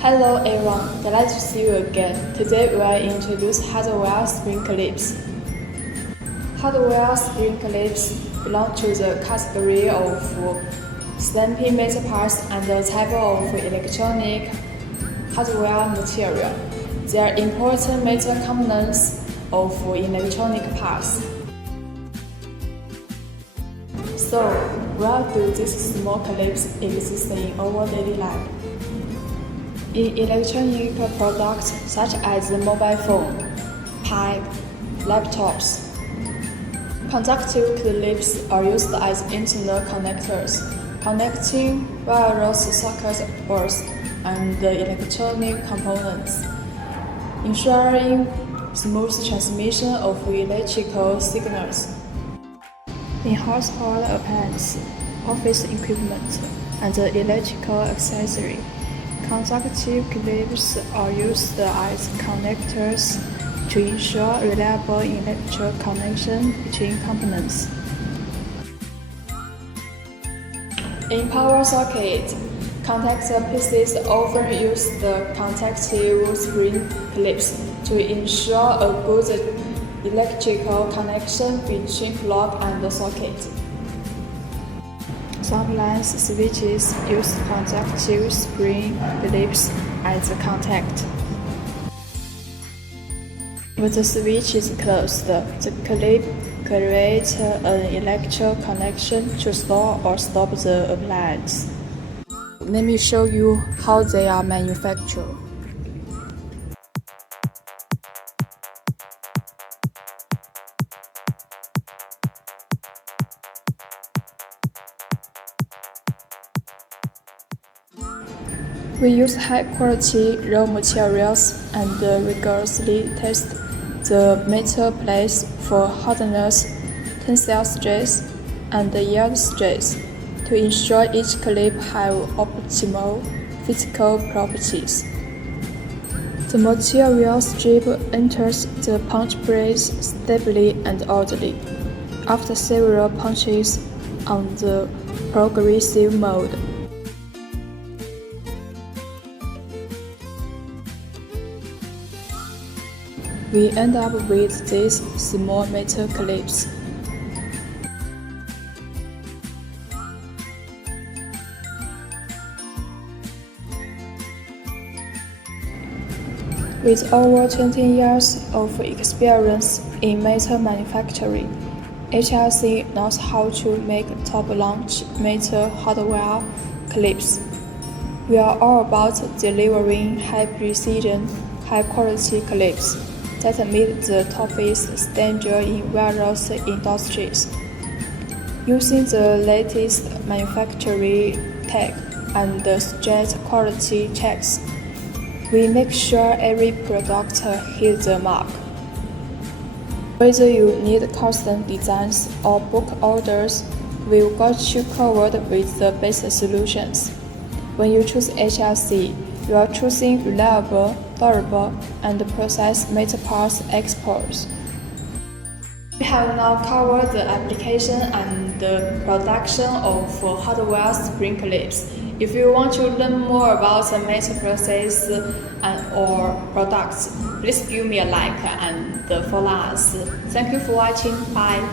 Hello everyone, glad to see you again. Today we will introduce hardware spring clips. Hardware spring clips belong to the category of stamping metal parts and a type of electronic hardware material. They are important metal components of electronic parts. So, where do these small clips exist in our daily life? In electronic products such as mobile phone, pipe, laptops, conductive clips are used as internal connectors, connecting various circuit boards and electronic components, ensuring smooth transmission of electrical signals. In household appliances, office equipment, and electrical accessories, conductive clips are used as connectors to ensure reliable electrical connection between components. In power sockets, contactor pieces often use the conductive spring clips to ensure a good electrical connection between plug and socket. Some lamps switches use conductive spring clips as a contact. When the switch is closed, the clip creates an electrical connection to store or stop the appliance. Let me show you how they are manufactured. We use high-quality raw materials and rigorously test the metal plates for hardness, tensile stress, and yield stress to ensure each clip has optimal physical properties. The material strip enters the punch press stably and orderly. After several punches on the progressive mode, we end up with these small metal clips. With over 20 years of experience in metal manufacturing, HLC knows how to make top-notch metal hardware clips. We are all about delivering high-precision, high-quality clips that meet the toughest standard in various industries. Using the latest manufacturing tech and strict quality checks, we make sure every product hits the mark. Whether you need custom designs or book orders, we've got you covered with the best solutions. When you choose HLC, you are choosing reliable, durable, and precise metal parts exports. We have now covered the application and the production of hardware spring clips. If you want to learn more about the metal process or products, please give me a like and follow us. Thank you for watching. Bye.